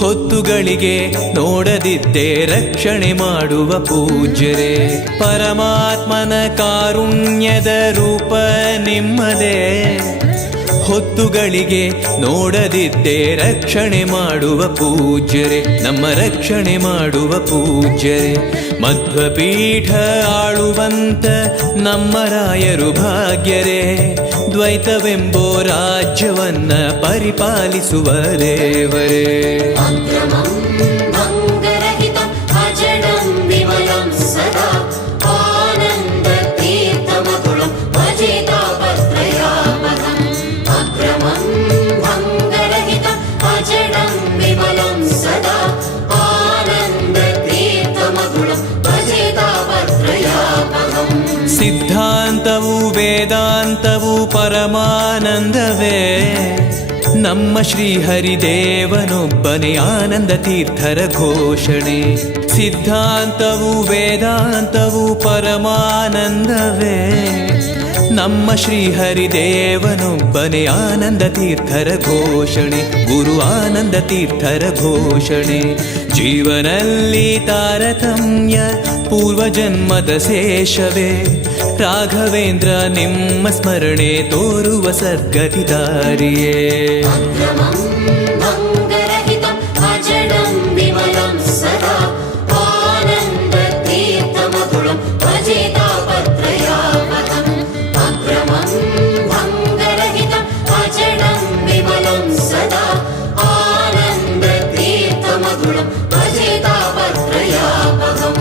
ಹೊತ್ತುಗಳಿಗೆ ನೋಡದಿದ್ದೆ ರಕ್ಷಣೆ ಮಾಡುವ ಪೂಜ್ಯರೇ. ಪರಮಾತ್ಮನ ಕಾರುಣ್ಯದ ರೂಪ ನಿಮ್ಮದೇ, ಹೊತ್ತುಗಳಿಗೆ ನೋಡದಿದ್ದೆ ರಕ್ಷಣೆ ಮಾಡುವ ಪೂಜ್ಯರೇ, ನಮ್ಮ ರಕ್ಷಣೆ ಮಾಡುವ ಪೂಜ್ಯರೇ. ಮಧ್ವಪೀಠ ಆಳುವಂತ ನಮ್ಮ ರಾಯರು ಭಾಗ್ಯರೇ, ದ್ವೈತವೆಂಬೋ ರಾಜ್ಯವನ್ನ ಪರಿಪಾಲಿಸುವ ದೇವರೇ. ಅಕ್ರಮಂ ಭಂಗರಹಿತಂ ಅಜಡಂ ವಿಮಲಂ ಸದಾ, ಆನಂದ ತೀರ್ಥಮತುಳಂ ಭಜೇತಾಪತ್ರಯಾಪಕಂ. ಅಕ್ರಮಂ ಭಂಗರಹಿತಂ ಅಜಡಂ ವಿಮಲಂ ಸದಾ, ಆನಂದ ತೀರ್ಥಮತುಳಂ ಭಜೇತಾಪತ್ರಯಾಪಕಂ. ಸಿದ್ಧಾಂತವು ವೇದಾಂತವು ಪರಮಾನಂದವೇ, ನಮ್ಮ ಶ್ರೀಹರಿದೇವನೊಬ್ಬನೇ ಆನಂದ ತೀರ್ಥರ ಘೋಷಣೆ. ಸಿದ್ಧಾಂತವು ವೇದಾಂತವು ಪರಮಾನಂದವೇ, ನಮ್ಮ ಶ್ರೀಹರಿದೇವನೊಬ್ಬನೇ ಆನಂದ ತೀರ್ಥರ ಘೋಷಣೆ. ಗುರು ಆನಂದ ತೀರ್ಥರ ಘೋಷಣೆ. ಜೀವನಲ್ಲಿ ತಾರತಮ್ಯ ಪೂರ್ವಜನ್ಮದ ಶೇಷವೇ, ರಾಘವೇಂದ್ರ ನಿಮ್ಮ ಸ್ಮರಣೆ ತೋರುವ ಸದ್ಗತಿ ದಾರಿಯೇ. ಅಕ್ರಮಂ ಭಂಗರಹಿತಂ ಅಜಡಂ ವಿಮಲಂ ಸದಾ, ಆನಂದ ತೀರ್ಥಮತುಳಂ ಭಜೇತಾಪತ್ರಯಾಪಕಂ. ಅಕ್ರಮಂ ಭಂಗರಹಿತಂ ಅಜಡಂ ವಿಮಲಂ ಸದಾ, ಆನಂದ ತೀರ್ಥಮತುಳಂ ಭಜೇತಾಪತ್ರಯಾಪಕಂ.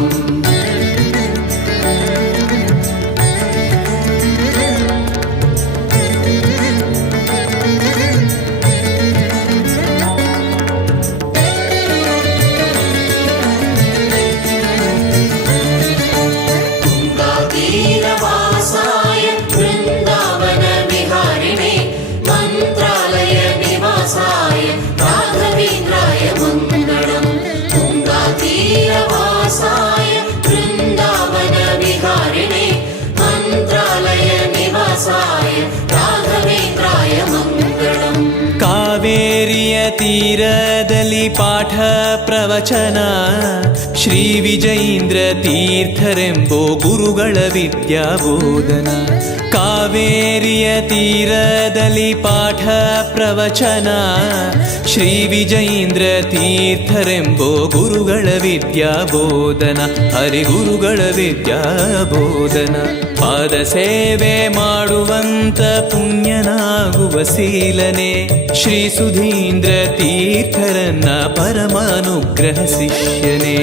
वृंदावन विहारिणे मंत्रालय निवासा ತೀರದಲ್ಲಿ ಪಾಠ ಪ್ರವಚನ ಶ್ರೀ ವಿಜಯೀಂದ್ರ ತೀರ್ಥರೆಂಬೋ ಗುರುಗಳ ವಿದ್ಯಾಬೋಧನ. ಕಾವೇರಿಯ ತೀರದಲ್ಲಿ ಪಾಠ ಪ್ರವಚನ ಶ್ರೀ ವಿಜಯೀಂದ್ರ ತೀರ್ಥರೆಂಬೋ ಗುರುಗಳ ವಿದ್ಯಾಬೋಧನ. ಹರಿಗುರುಗಳ ವಿದ್ಯಾಬೋಧನ. ಪಾದ ಸೇವೆ ಮಾಡುವಂತ ಪುಣ್ಯನಾಗುವ ಶೀಲನೆ ಶ್ರೀ ಸುಧೀಂದ್ರ ತೀರ್ಥರನ್ನ ಪರಮಾನುಗ್ರಹ ಶಿಷ್ಯನೇ.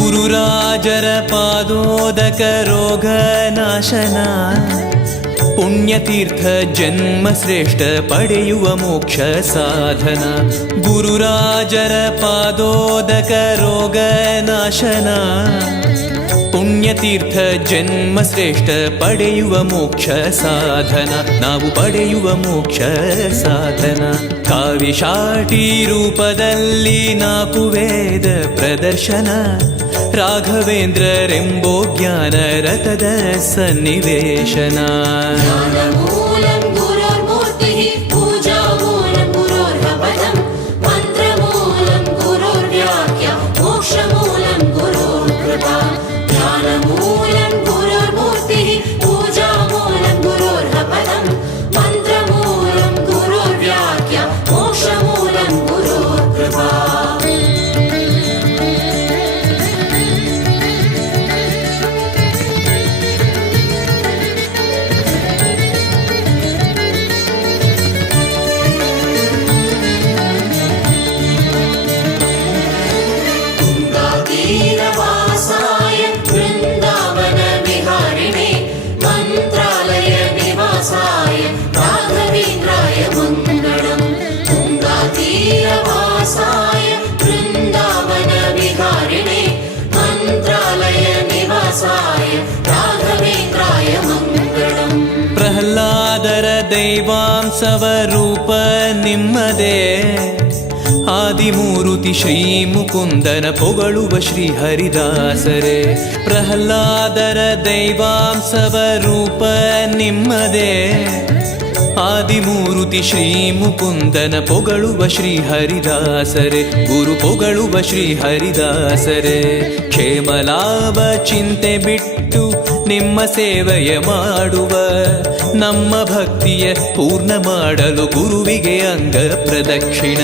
ಗುರುರಾಜರ ಪಾದೋದಕ ರೋಗ ನಾಶನ ಪುಣ್ಯತೀರ್ಥ ಜನ್ಮ ಶ್ರೇಷ್ಠ ಪಡೆಯುವ ಮೋಕ್ಷ ಸಾಧನ. ಗುರುರಾಜರ ಪಾದೋದಕ ರೋಗ ನಾಶನ ಪುಣ್ಯತೀರ್ಥ ಜನ್ಮ ಶ್ರೇಷ್ಠ ಪಡೆಯುವ ಮೋಕ್ಷ ಸಾಧನ. ನಾವು ಪಡೆಯುವ ಮೋಕ್ಷ ಸಾಧನ. ಕಾವಿಶಾಟಿ ರೂಪದಲ್ಲಿ 4 ವೇದ ಪ್ರದರ್ಶನ ರಾಘವೇಂದ್ರರೆಂಬೋ ಜ್ಞಾನ ರಥದ ಸನ್ನಿವೇಶನ. ಪ್ರಹ್ಲಾದರ ದೈವಾಂಶವ ರೂಪ ನಿಮ್ಮದೇ ಆದಿಮೂರುತಿ ಶ್ರೀ ಮುಕುಂದನ ಪೊಗಳುವ ಶ್ರೀ ಹರಿದಾಸರೇ. ಪ್ರಹ್ಲಾದರ ದೈವಾಂಶವ ರೂಪ ನಿಮ್ಮದೇ ಆದಿಮೂರುತಿ ಶ್ರೀ ಮುಕುಂದನ ಪೊಗಳುವ ಶ್ರೀ ಹರಿದಾಸರೇ. ಗುರು ಪೊಗಳುವ ಶ್ರೀ ಹರಿದಾಸರೇ. ಕ್ಷೇಮಲಾಭ ಚಿಂತೆ ಬಿಟ್ಟು ನಿಮ್ಮ ಸೇವೆಯ ಮಾಡುವ ನಮ್ಮ ಭಕ್ತಿಯ ಪೂರ್ಣ ಮಾಡಲು ಗುರುವಿಗೆ ಅಂಗ ಪ್ರದಕ್ಷಿಣ.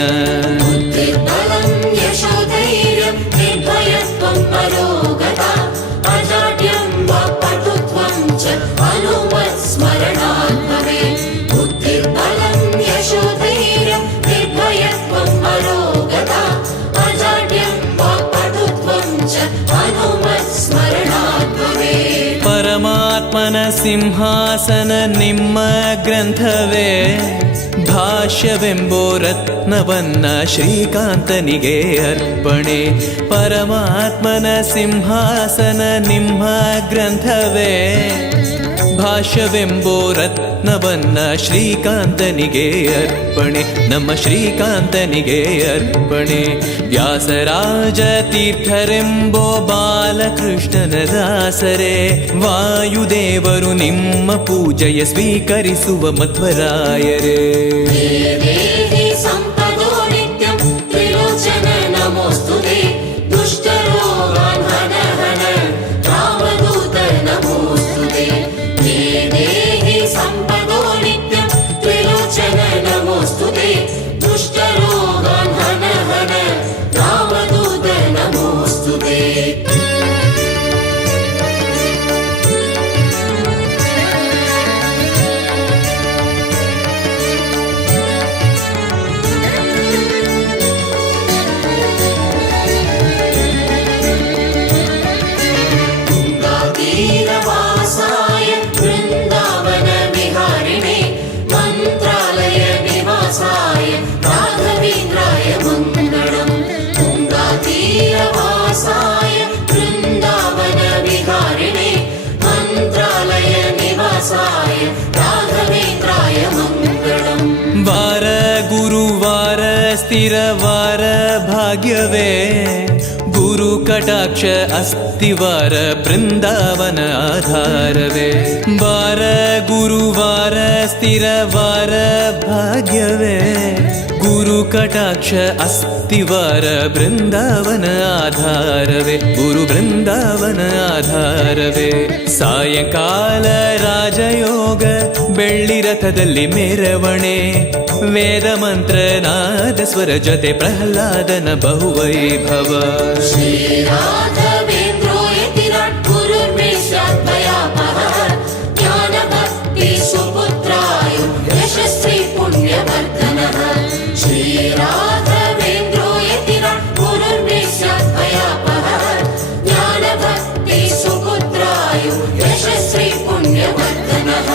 ಪರಮಾತ್ಮನ ಸಿಂಹಾಸನ ನಿಮ್ಮ ಗ್ರಂಥವೇ ಭಾಷ್ಯವೆಂಬೋ ರತ್ನವನ್ನ ಶ್ರೀಕಾಂತನಿಗೆ ಅರ್ಪಣೆ. ಪರಮಾತ್ಮನ ಸಿಂಹಾಸನ ನಿಮ್ಮ ಗ್ರಂಥವೇ ಭಾಷ್ಯವೆಂಬೋ ರತ್ನವನ್ನ ಶ್ರೀಕಾಂತನಿಗೆ ಅರ್ಪಣೆ. ನಮ್ಮ ಶ್ರೀಕಾಂತನಿಗೆ ಅರ್ಪಣೆ. ವ್ಯಾಸರಾಜ ತೀರ್ಥರೆಂಬೋ ಬಾಲಕೃಷ್ಣನ ದಾಸರೇ. ವಾಯುದೇವರು ನಿಮ್ಮ ಪೂಜೆಯ ಸ್ವೀಕರಿಸುವ ಮಧ್ವರಾಯರೇ. ಸ್ಥಿರವಾರ ಭಾಗ್ಯವೇ ಗುರು ಕಟಾಕ್ಷ ಅಸ್ತಿವಾರ ಬೃಂದಾವನ ಆಧಾರವೇ ವಾರ ಗುರುವಾರ ಸ್ಥಿರವಾರ ಭಾಗ್ಯವೇ ಗುರು ಕಟಾಕ್ಷ ಅಸ್ತಿವಾರ ಬೃಂದಾವನ ಆಧಾರವೇ ಗುರು ಬೃಂದಾವನ ಆಧಾರವೇ ಸಾಯಂಕಾಲ ರಾಜಯೋಗ ಬೆಳ್ಳಿ ರಥದಲ್ಲಿ ಮೆರವಣೆ ವೇದ ಮಂತ್ರ ನಾದ ಸ್ವರ ಜೊತೆ ಪ್ರಹ್ಲಾದನ ಬಹುವೈಭವ श्रीराघवेन्द्रो यतिराट् गुरुर्मेषाद्वयापः ज्ञानभक्ति सुपुत्राय यशस्वी पुण्यवर्धनः श्रीराघवेन्द्रो यतिराट् गुरुर्मेषाद्वयापः ज्ञानभक्ति सुपुत्राय यशस्वी पुण्यवर्धनः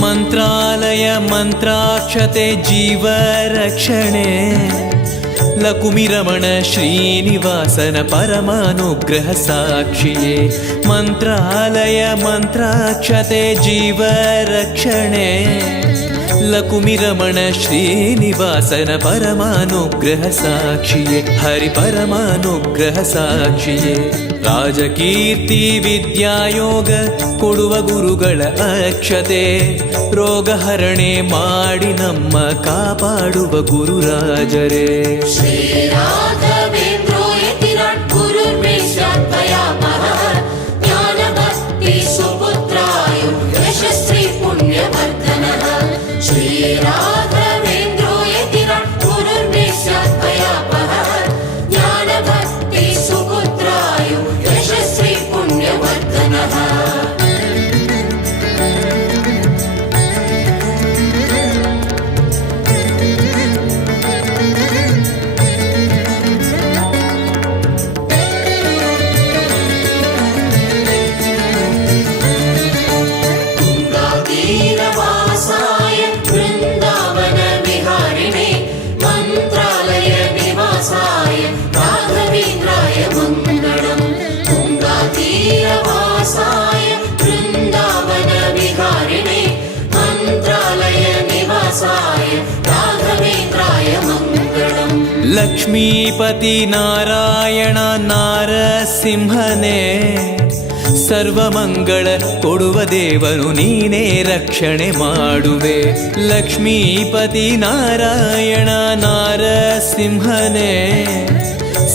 ಮಂತ್ರಾಲಯ ಮಂತ್ರಾಕ್ಷತೆ ಜೀವ ರಕ್ಷಣೆ ಲಕುಮಿರಮಣ ಶ್ರೀನಿವಾಸನ ಪರಮಾನುಗ್ರಹ ಸಾಕ್ಷಿಯೇ ಮಂತ್ರಾಲಯ ಮಂತ್ರಾಕ್ಷತೆ ಜೀವ ರಕ್ಷಣೆ ಲಕುಮಿರಮಣ ಶ್ರೀನಿವಾಸನ ಪರಮಾನುಗ್ರಹ ಸಾಕ್ಷಿಯೇ ಹರಿ ಪರಮಾನುಗ್ರಹ ಸಾಕ್ಷಿಯೇ ರಾಜಕೀರ್ತಿ ವಿದ್ಯಾಯೋಗ ಕೊಡುವ ಗುರುಗಳ ಅಕ್ಷತೆ ರೋಗಹರಣೆ ಮಾಡಿ ನಮ್ಮ ಕಾಪಾಡುವ ಗುರುರಾಜರೇ श्रीराघवेन्द्रो यतिराट् गुरुर्मेषाद्वयापः ज्ञानभक्ति सुपुत्राय यशस्वी पुण्यवर्धनः श्रीराघवेन्द्रो यतिराट् गुरुर्मेषाद्वयापः ज्ञानभक्ति सुपुत्राय यशस्वी पुण्यवर्धनः गङ्गातीरवासाय वृन्दावन विहारिणे मन्त्रालय निवासाय राघवेन्द्राय मङ्गलम् गङ्गातीरवासाय वृन्दावन विहारिणे मन्त्रालय निवासाय राघवेन्द्राय मङ्गलम् ಲಕ್ಷ್ಮೀಪತಿ ನಾರಾಯಣ ನಾರಸಿಂಹನೇ ಸರ್ವಮಂಗಳ ಕೊಡುವ ದೇವನು ನೀನೇ ರಕ್ಷಣೆ ಮಾಡುವೆ ಲಕ್ಷ್ಮೀಪತಿ ನಾರಾಯಣ ನಾರಸಿಂಹನೇ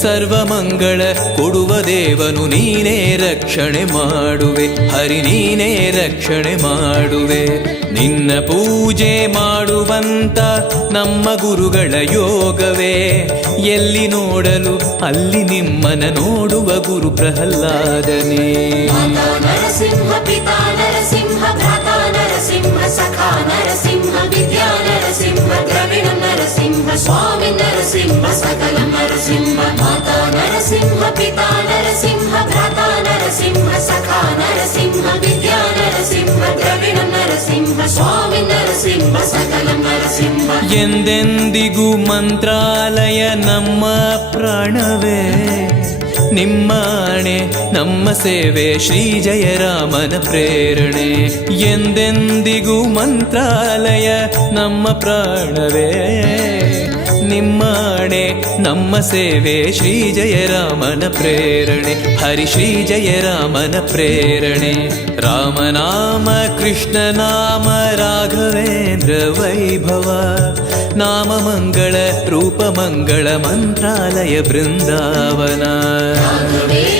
ಸರ್ವಮಂಗಳ ಕೊಡುವ ದೇವನು ನೀನೇ ರಕ್ಷಣೆ ಮಾಡುವೆ ಹರಿ ನೀನೇ ರಕ್ಷಣೆ ಮಾಡುವೆ ನಿನ್ನ ಪೂಜೆ ಮಾಡುವಂತ ನಮ್ಮ ಗುರುಗಳ ಯೋಗವೇ ಎಲ್ಲಿ ನೋಡಲು ಅಲ್ಲಿ ನಿಮ್ಮನ ನೋಡುವ ಗುರು ಪ್ರಹ್ಲಾದನೇ माता नरसिंह पिता नरसिंह भ्राता नरसिंह सखा नरसिंह विद्या नरसिंह द्रविण नरसिंह स्वामी नरसिंह सकलं नरसिंह माता नरसिंह पिता नरसिंह भ्राता नरसिंह सखा नरसिंह विद्या नरसिंह द्रविण नरसिंह स्वामी नरसिंह सकलं नरसिंह ಎಂದೆಂದಿಗೂ ಮಂತ್ರಾಲಯ ನಮ್ಮ ಪ್ರಾಣವೇ ನಿಮ್ಮಾಣೆ ನಮ್ಮ ಸೇವೆ ಶ್ರೀ ಜಯರಾಮನ ಪ್ರೇರಣೆ ಎಂದೆಂದಿಗೂ ಮಂತ್ರಾಲಯ ನಮ್ಮ ಪ್ರಾಣವೇ ನಿಮ್ಮಾಣೆ ನಮ್ಮ ಸೇವೆ ಶ್ರೀ ಜಯರಾಮನ ಪ್ರೇರಣೆ ಹರಿ ಶ್ರೀ ಜಯರಾಮನ ಪ್ರೇರಣೆ ರಾಮನಾಮ ಕೃಷ್ಣನಾಮ ರಾಘವೇಂದ್ರ ವೈಭವ ನಾಮ ಮಂಗಳ ರೂಪ ಮಂಗಳ ಮಂತ್ರಾಲಯ ಬೃಂದಾವನ राघवेन्द्र